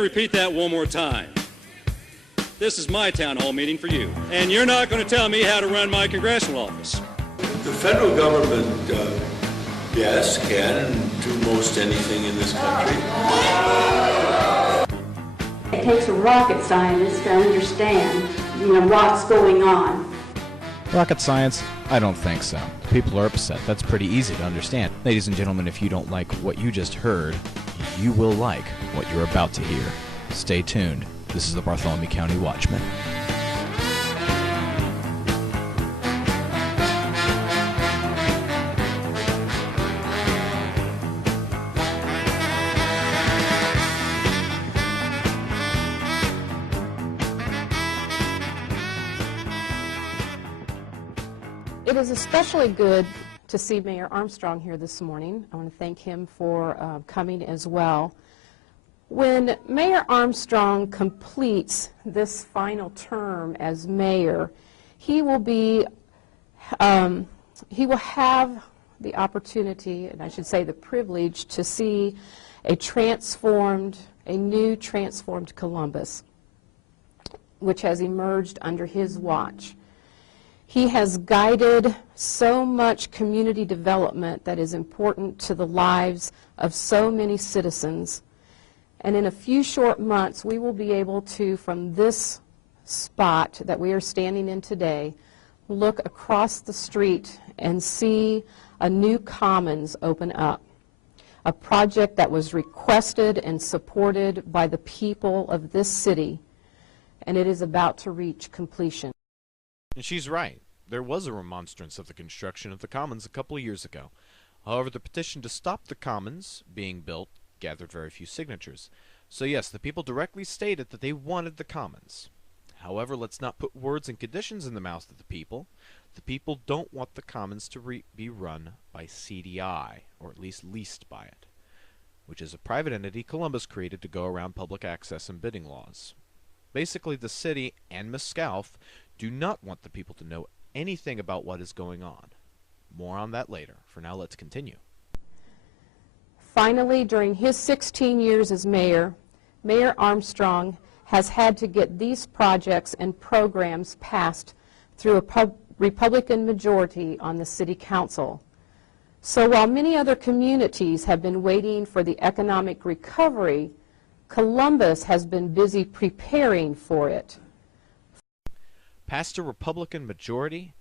Repeat that one more time. This is my town hall meeting for you, and you're not going to tell me how to run my congressional office. The federal government, yes, can do most anything in this country. It takes a rocket scientist to understand, what's going on. Rocket science? I don't think so. People are upset. That's pretty easy to understand. Ladies and gentlemen, if you don't like what you just heard, you will like what you're about to hear. Stay tuned. This is the Bartholomew County Watchman. It is especially good to see Mayor Armstrong here this morning. I want to thank him for coming as well. When Mayor Armstrong completes this final term as mayor, he will have the opportunity, and I should say the privilege, to see a new transformed Columbus, which has emerged under his watch. He has guided so much community development that is important to the lives of so many citizens. And in a few short months, we will be able to, from this spot that we are standing in today, look across the street and see a new commons open up. A project that was requested and supported by the people of this city, and it is about to reach completion. And she's right. There was a remonstrance of the construction of the Commons a couple of years ago. However, the petition to stop the Commons being built gathered very few signatures. So yes, the people directly stated that they wanted the Commons. However, let's not put words and conditions in the mouths of the people. The people don't want the Commons to be run by CDI, or at least leased by it, which is a private entity Columbus created to go around public access and bidding laws. Basically, the city and Ms. Scalf do not want the people to know anything about what is going on. More on that later. For now, let's continue. Finally, during his 16 years as mayor, Mayor Armstrong has had to get these projects and programs passed through a Republican majority on the City Council. So while many other communities have been waiting for the economic recovery, Columbus has been busy preparing for it. Passed a Republican majority?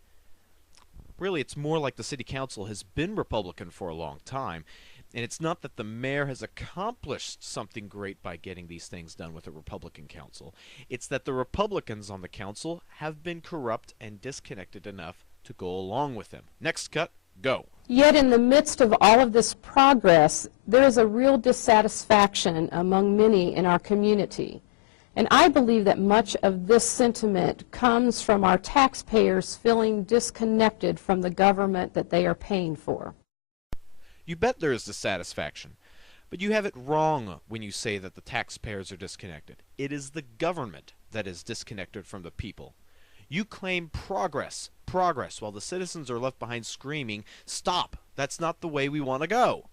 Really, it's more like the City Council has been Republican for a long time, and it's not that the mayor has accomplished something great by getting these things done with a Republican council. It's that the Republicans on the council have been corrupt and disconnected enough to go along with him. Next cut, go. Yet in the midst of all of this progress, there is a real dissatisfaction among many in our community. And I believe that much of this sentiment comes from our taxpayers feeling disconnected from the government that they are paying for. You bet there is dissatisfaction. But you have it wrong when you say that the taxpayers are disconnected. It is the government that is disconnected from the people. You claim progress, while the citizens are left behind screaming, "Stop! That's not the way we want to go!"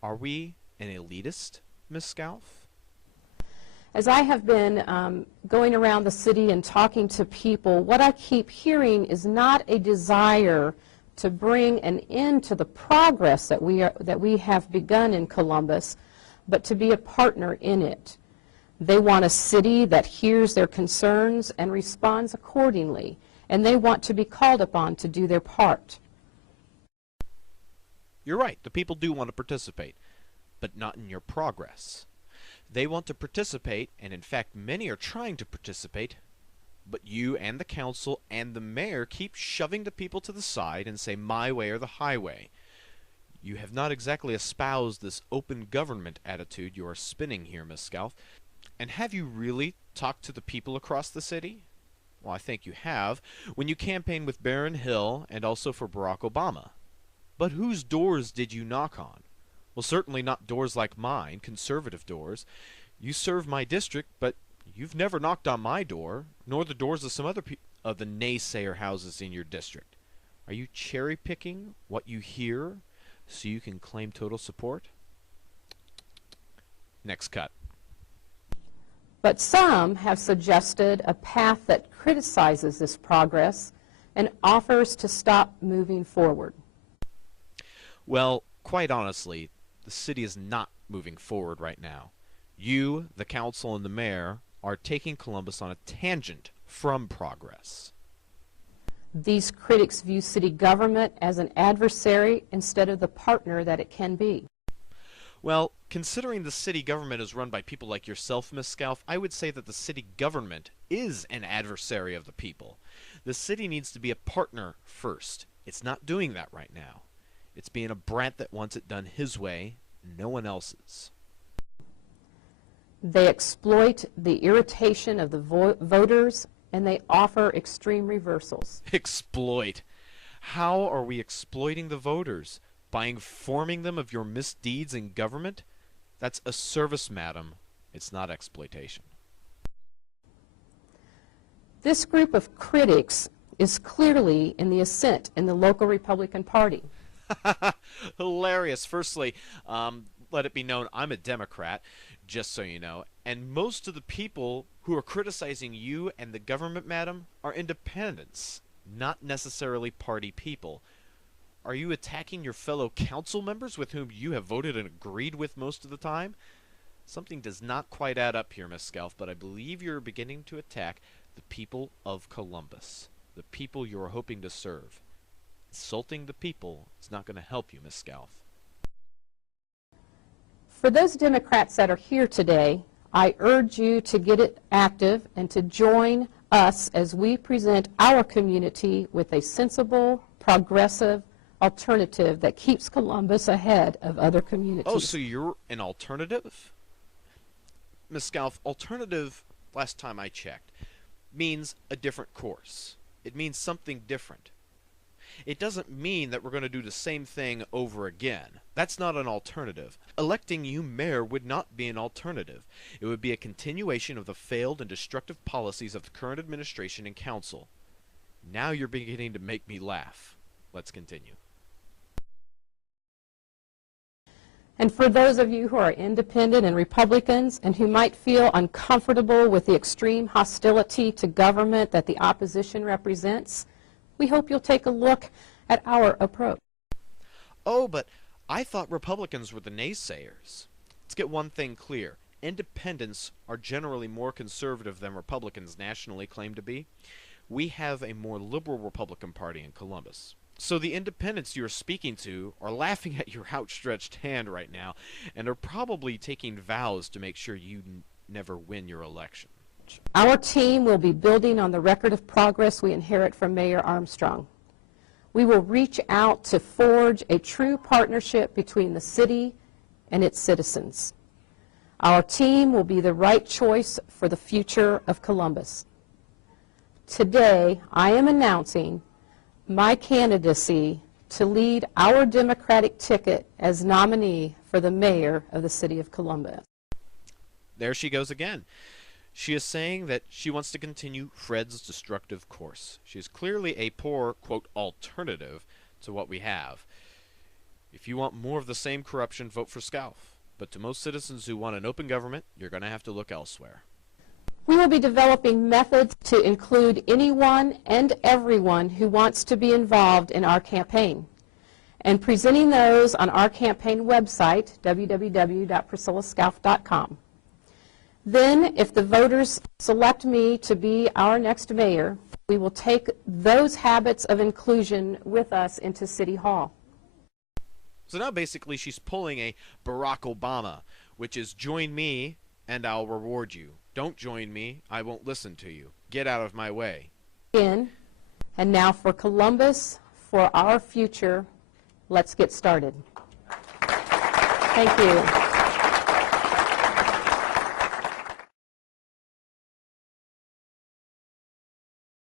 Are we an elitist, Ms. Scalf? As I have been going around the city and talking to people, what I keep hearing is not a desire to bring an end to the progress that we have begun in Columbus, but to be a partner in it. They want a city that hears their concerns and responds accordingly, and they want to be called upon to do their part. You're right, the people do want to participate, but not in your progress. They want to participate, and in fact many are trying to participate, but you and the council and the mayor keep shoving the people to the side and say my way or the highway. You have not exactly espoused this open government attitude you are spinning here, Ms. Scalf. And have you really talked to the people across the city? Well, I think you have, when you campaigned with Barron Hill and also for Barack Obama. But whose doors did you knock on? Well, certainly not doors like mine, conservative doors. You serve my district, but you've never knocked on my door, nor the doors of some other of the naysayer houses in your district. Are you cherry-picking what you hear so you can claim total support? Next cut. But some have suggested a path that criticizes this progress and offers to stop moving forward. Well, quite honestly, the city is not moving forward right now. You, the council, and the mayor are taking Columbus on a tangent from progress. These critics view city government as an adversary instead of the partner that it can be. Well, considering the city government is run by people like yourself, Ms. Scalf, I would say that the city government is an adversary of the people. The city needs to be a partner first. It's not doing that right now. It's being a brat that wants it done his way, no one else's. They exploit the irritation of the voters, and they offer extreme reversals. Exploit. How are we exploiting the voters? By informing them of your misdeeds in government? That's a service, madam. It's not exploitation. This group of critics is clearly in the ascent in the local Republican Party. Hilarious. Firstly, let it be known I'm a Democrat, just so you know, and most of the people who are criticizing you and the government, madam, are independents, not necessarily party people. Are you attacking your fellow council members with whom you have voted and agreed with most of the time? Something does not quite add up here, Miss Scalf, but I believe you're beginning to attack the people of Columbus, the people you're hoping to serve. Insulting the people is not going to help you, Miss Scalf. For those Democrats that are here today, I urge you to get it active and to join us as we present our community with a sensible, progressive alternative that keeps Columbus ahead of other communities. Oh, so you're an alternative? Ms. Scalf, alternative, last time I checked, means a different course. It means something different. It doesn't mean that we're going to do the same thing over again. That's not an alternative. Electing you mayor would not be an alternative. It would be a continuation of the failed and destructive policies of the current administration and council. Now you're beginning to make me laugh. Let's continue. And for those of you who are independent and Republicans and who might feel uncomfortable with the extreme hostility to government that the opposition represents, we hope you'll take a look at our approach. Oh, but I thought Republicans were the naysayers. Let's get one thing clear. Independents are generally more conservative than Republicans nationally claim to be. We have a more liberal Republican Party in Columbus. So the independents you're speaking to are laughing at your outstretched hand right now and are probably taking vows to make sure you never win your election. Our team will be building on the record of progress we inherit from Mayor Armstrong. We will reach out to forge a true partnership between the city and its citizens. Our team will be the right choice for the future of Columbus. Today, I am announcing my candidacy to lead our Democratic ticket as nominee for the mayor of the city of Columbus. There she goes again. She is saying that she wants to continue Fred's destructive course. She is clearly a poor, quote, alternative to what we have. If you want more of the same corruption, vote for Scalf. But to most citizens who want an open government, you're going to have to look elsewhere. We will be developing methods to include anyone and everyone who wants to be involved in our campaign, and presenting those on our campaign website, www.priscillascalf.com. Then, if the voters select me to be our next mayor, we will take those habits of inclusion with us into City Hall. So now basically she's pulling a Barack Obama, which is join me and I'll reward you. Don't join me, I won't listen to you. Get out of my way. And now for Columbus, for our future, let's get started. Thank you.